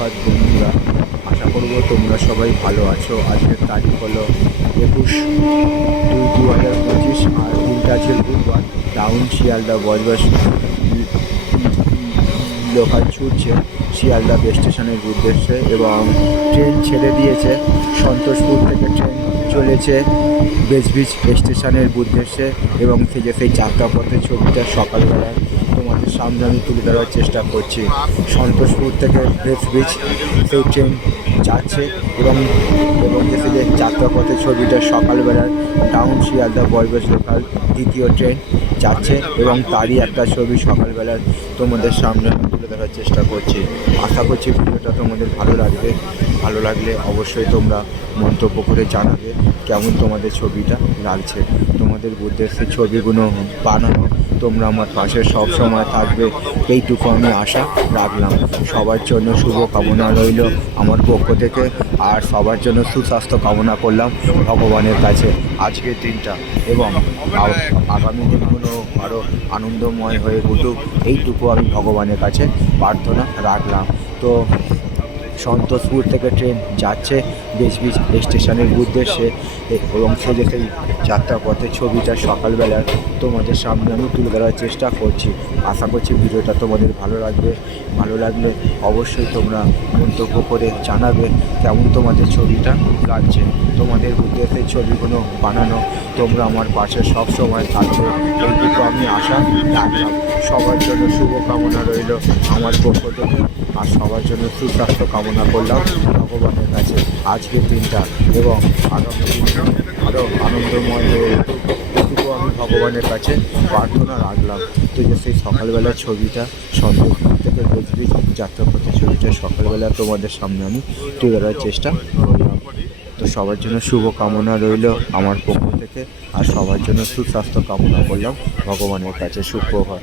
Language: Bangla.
সুপ্রভাত বন্ধুরা, আশা করব তোমরা সবাই ভালো আছো। আজকের তারিখ হলো 21/2/2025 আর দিনটা আছে বুধবার। টাউন শিয়ালদা বজবজ লোকাল ছুটছে শিয়ালদা বেস স্টেশনের উদ্দেশ্যে এবং ট্রেন ছেড়ে দিয়েছে। সন্তোষপুর থেকে ট্রেন চলেছে বেসব্রিজ স্টেশনের উদ্দেশ্যে এবং সেই যাত্রাপথের ছবিটা সকালবেলায় তোমাদের সামনে আমি তুলে ধরার চেষ্টা করছি। সন্তোষপুর থেকে বেসব্রিজ সেই ট্রেন যাচ্ছে এবং সেই যে যাত্রাপথের ছবিটা সকালবেলার টাউন শিয়ালদা বজবজ লোকাল দ্বিতীয় ট্রেন যাচ্ছে এবং তারই একটা ছবি সকালবেলার তোমাদের সামনে আমি তুলে ধরার চেষ্টা করছি। আশা করছি ভিডিওটা তোমাদের ভালো লাগবে। ভালো লাগলে অবশ্যই তোমরা মন্তব্য করে জানাবে কেমন তোমাদের ছবিটা লাগছে। তোমাদের উদ্দেশ্যে ছবিগুলো বানানো তোমরা আমার পাশে সব সময় থাকবে, এইটুকু আমি আশা রাখলাম। সবার জন্য শুভ কামনা রইল আমার পক্ষ থেকে, আর সবার জন্য সুস্বাস্থ্য কামনা করলাম ভগবানের কাছে আজকের দিনটা, এবং আগামী দিনগুলো আরও আনন্দময় হয়ে উঠুক এইটুকু আমি ভগবানের কাছে প্রার্থনা রাখলাম। তো সন্তোষপুর থেকে ট্রেন যাচ্ছে বেসব্রিজ স্টেশনের উদ্দেশ্যে এবং সেই যাত্রাপথের ছবিটা সকালবেলার তোমাদের সামনে আমি তুলে ধরার চেষ্টা করছি। আশা করছি ভিডিওটা তোমাদের ভালো লাগবে। ভালো লাগলে অবশ্যই তোমরা মন্তব্য করে জানাবে কেমন তোমাদের ছবিটা লাগছে। তোমাদের উদ্দেশ্যে ছবিগুলো বানানো তোমরা আমার পাশে সব সময় থাকবে, এইটুকু আমি আশা রাখলাম। সবার জন্য শুভ কামনা রইল আমার পক্ষ থেকে, আর সবার জন্য সুস্বাস্থ্য কামনা করলাম ভগবানের কাছে আজকের দিনটা, এবং আগামী দিনটা আরও আনন্দময় হয়ে এটুকু আমি ভগবানের কাছে প্রার্থনা রাখলাম। তো যে সেই সকালবেলার ছবিটা সন্তোষপুর থেকে বেসব্রিজ যাত্রাপথের ছবিটা সকালবেলা তোমাদের সামনে আমি তুলে ধরার চেষ্টা করলাম। তো সবার জন্য শুভ কামনা রইল আমার পক্ষ থেকে, আর সবার জন্য সুস্বাস্থ্য কামনা করলাম ভগবানের কাছে। সুপ্রভাত।